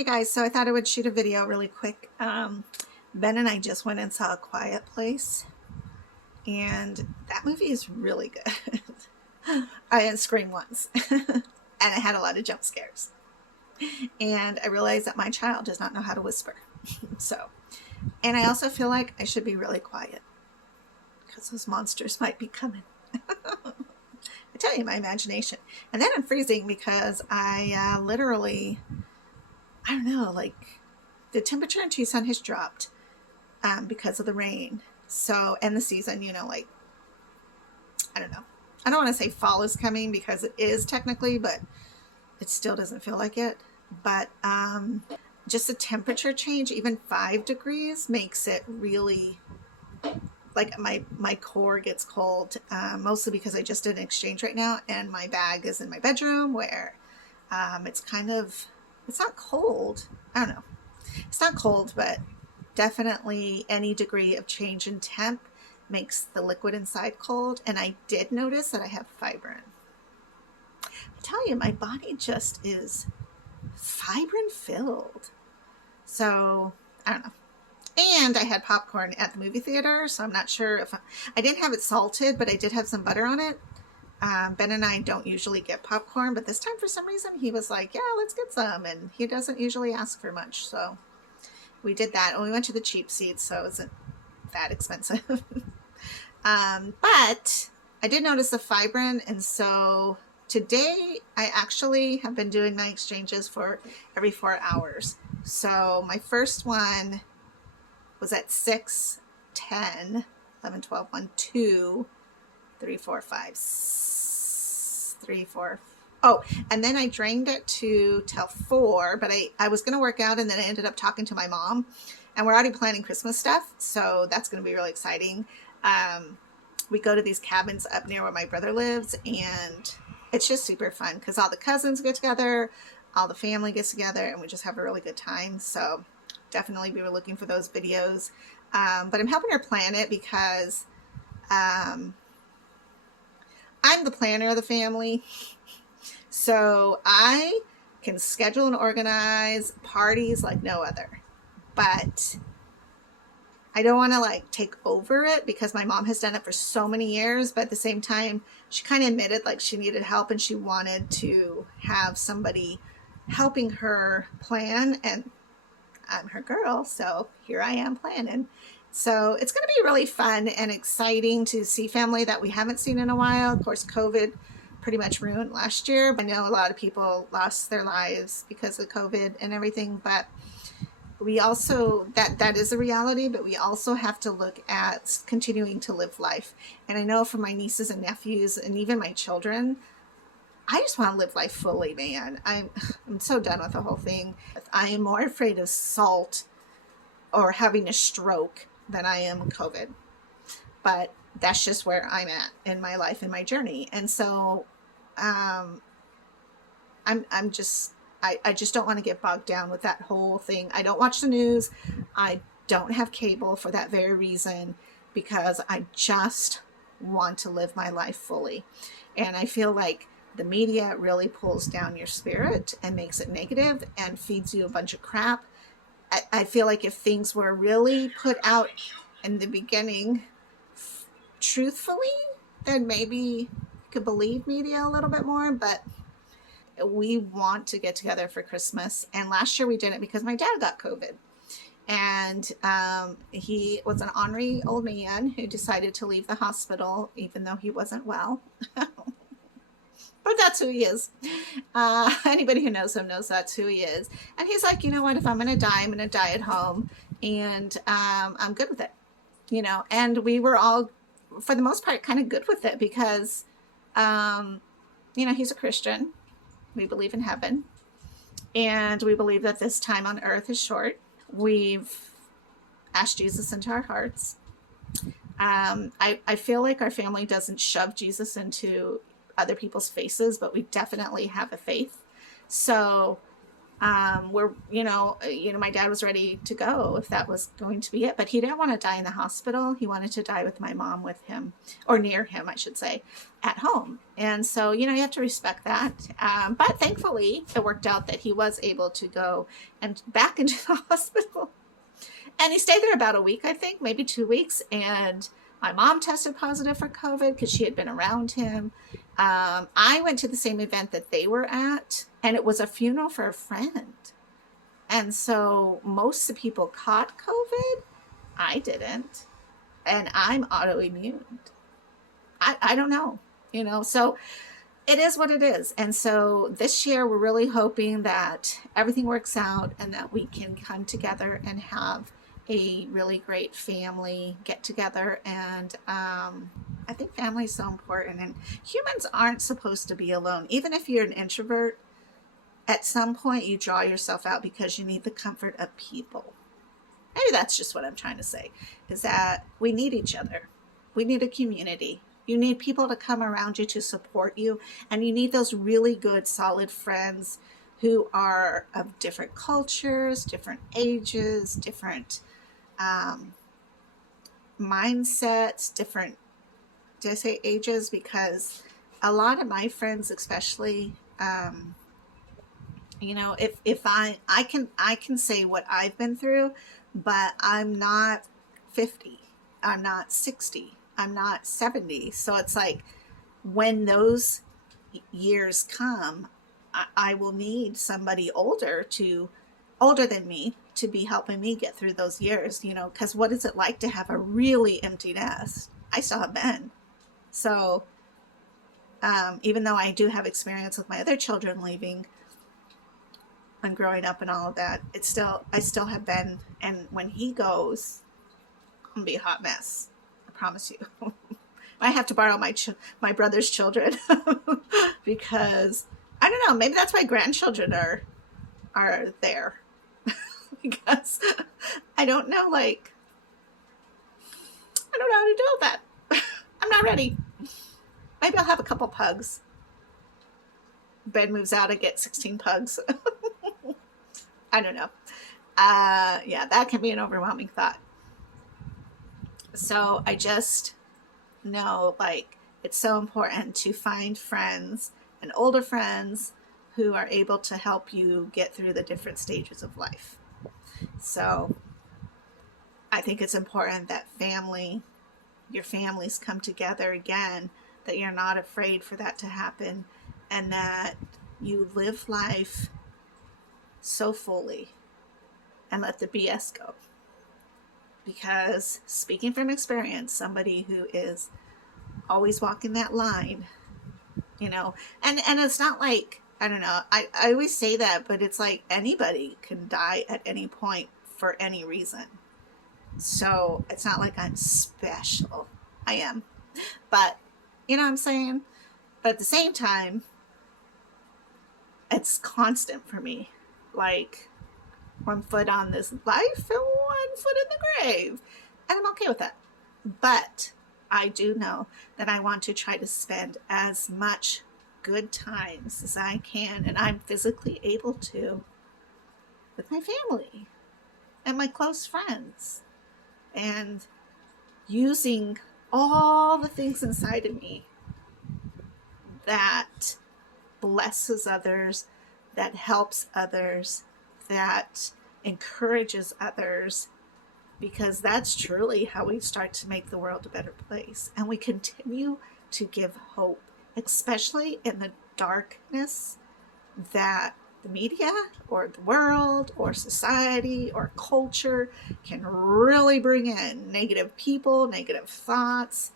Hey guys, so I thought I would shoot a video really quick. Ben and I just went and saw A Quiet Place, and that movie is really good. I didn't scream once, and I had a lot of jump scares. And I realized that my child does not know how to whisper. And I also feel like I should be really quiet because those monsters might be coming. I tell you, my imagination. And then I'm freezing because I literally, I don't know, like the temperature in Tucson has dropped because of the rain. So, and the season, like, I don't know. I don't want to say fall is coming because it is technically, but it still doesn't feel like it. But just the temperature change, even 5 degrees, makes it really, like, my core gets cold, mostly because I just did an exchange right now, and my bag is in my bedroom where it's kind of, it's not cold. I don't know. It's not cold, but definitely any degree of change in temp makes the liquid inside cold. And I did notice that I have fibrin. I tell you, my body just is fibrin filled. So I don't know. And I had popcorn at the movie theater, so I'm not sure if I didn't have it salted, but I did have some butter on it. Ben and I don't usually get popcorn, but this time for some reason he was like, yeah, let's get some. And he doesn't usually ask for much. So we did that. And we went to the cheap seats, so it wasn't that expensive. But I did notice the fibrin. And so today I actually have been doing my exchanges for every 4 hours. So my first one was at 6, 10, 11, 12, 1, 2, 3, 4, 5, 3, 4. Oh, and then I drained it to till 4, but I was going to work out, and then I ended up talking to my mom, and we're already planning Christmas stuff, so that's going to be really exciting. We go to these cabins up near where my brother lives, and it's just super fun because all the cousins get together, all the family gets together, and we just have a really good time. So definitely we were looking for those videos. But I'm helping her plan it because I'm the planner of the family. So I can schedule and organize parties like no other. But I don't want to like take over it because my mom has done it for so many years. But at the same time, she kind of admitted like she needed help and she wanted to have somebody helping her plan. And I'm her girl, so here I am planning. So it's going to be really fun and exciting to see family that we haven't seen in a while. Of course, COVID pretty much ruined last year. I know a lot of people lost their lives because of COVID and everything, but we also, that is a reality, but we also have to look at continuing to live life. And I know for my nieces and nephews and even my children, I just want to live life fully, man. I'm so done with the whole thing. I am more afraid of salt or having a stroke than I am COVID. But that's just where I'm at in my life and my journey. And so I just don't want to get bogged down with that whole thing. I don't watch the news. I don't have cable for that very reason, because I just want to live my life fully. And I feel like the media really pulls down your spirit and makes it negative and feeds you a bunch of crap. I feel like if things were really put out in the beginning truthfully, then maybe you could believe media a little bit more. But we want to get together for Christmas. And last year we didn't because my dad got COVID. And he was an ornery old man who decided to leave the hospital even though he wasn't well. But that's who he is. Anybody who knows him knows that's who he is. And he's like, you know what, if I'm going to die, I'm going to die at home. And I'm good with it. And we were all, for the most part, kind of good with it because, he's a Christian. We believe in heaven. And we believe that this time on earth is short. We've asked Jesus into our hearts. I feel like our family doesn't shove Jesus into other people's faces, but we definitely have a faith. So where, my dad was ready to go if that was going to be it, but he didn't want to die in the hospital. He wanted to die with my mom with him, or near him, I should say, at home. And so, you have to respect that. But thankfully, it worked out that he was able to go and back into the hospital. And he stayed there about a week, I think, maybe 2 weeks. And my mom tested positive for COVID because she had been around him. I went to the same event that they were at, and it was a funeral for a friend. And so most of the people caught COVID. I didn't. And I'm autoimmune. I don't know, so it is what it is. And so this year we're really hoping that everything works out and that we can come together and have a really great family get together. And I think family is so important, and humans aren't supposed to be alone. Even if you're an introvert, at some point you draw yourself out because you need the comfort of people. Maybe that's just what I'm trying to say, is that we need each other. We need a community. You need people to come around you to support you, and you need those really good, solid friends who are of different cultures, different ages, different mindsets, different, did I say ages? Because a lot of my friends, especially, if I can say what I've been through, but I'm not 50, I'm not 60, I'm not 70. So it's like when those years come, I will need somebody older than me to be helping me get through those years, because what is it like to have a really empty nest? I still have been. So even though I do have experience with my other children leaving and growing up and all of that, I still have been. And when he goes, I'm gonna be a hot mess. I promise you. I have to borrow my brother's children because I don't know. Maybe that's why grandchildren are there. Because I don't know, I don't know how to deal with that. I'm not ready. Maybe I'll have a couple pugs. Ben moves out, I get 16 pugs. I don't know. Yeah, that can be an overwhelming thought. So I just know, it's so important to find friends and older friends who are able to help you get through the different stages of life. So I think it's important that your families come together again, that you're not afraid for that to happen, and that you live life so fully and let the BS go. Because speaking from experience, somebody who is always walking that line, and it's not like, I don't know, I always say that, but it's like anybody can die at any point for any reason. So it's not like I'm special. I am. But, you know what I'm saying? But at the same time, it's constant for me. One foot on this life and one foot in the grave. And I'm okay with that. But I do know that I want to try to spend as much good times as I can, and I'm physically able to, with my family and my close friends, and using all the things inside of me that blesses others, that helps others, that encourages others, because that's truly how we start to make the world a better place. And we continue to give hope, especially in the darkness that the media or the world or society or culture can really bring in. Negative people, negative thoughts.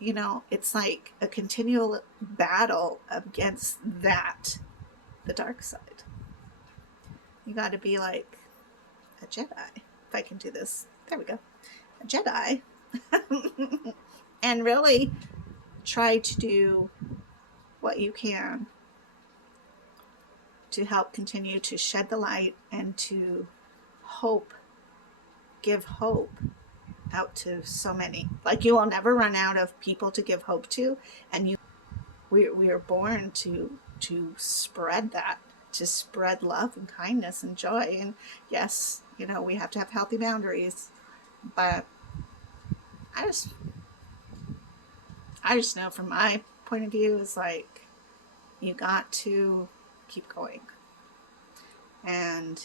It's like a continual battle against that, the dark side. You got to be like a Jedi. If I can do this. There we go. A Jedi. And really try to do what you can to help continue to shed the light and to give hope out to so many. You will never run out of people to give hope to, and we are born to spread that, to spread love and kindness and joy. And yes, you know, we have to have healthy boundaries, but I just know from my point of view is like, you got to keep going, and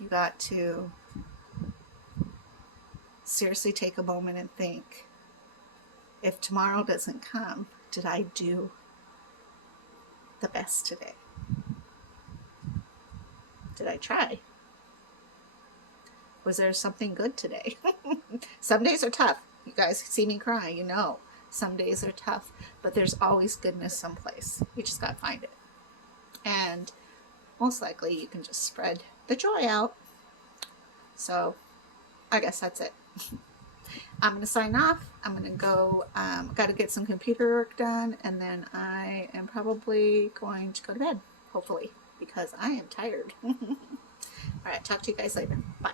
you got to seriously take a moment and think, if tomorrow doesn't come, did I do the best today? Did I try? Was there something good today? Some days are tough. You guys see me cry, you know. Some days are tough, but there's always goodness someplace. You just got to find it. And most likely you can just spread the joy out. So I guess that's it. I'm going to sign off. I'm going to go, got to get some computer work done, and then I am probably going to go to bed, hopefully, because I am tired. All right, talk to you guys later. Bye.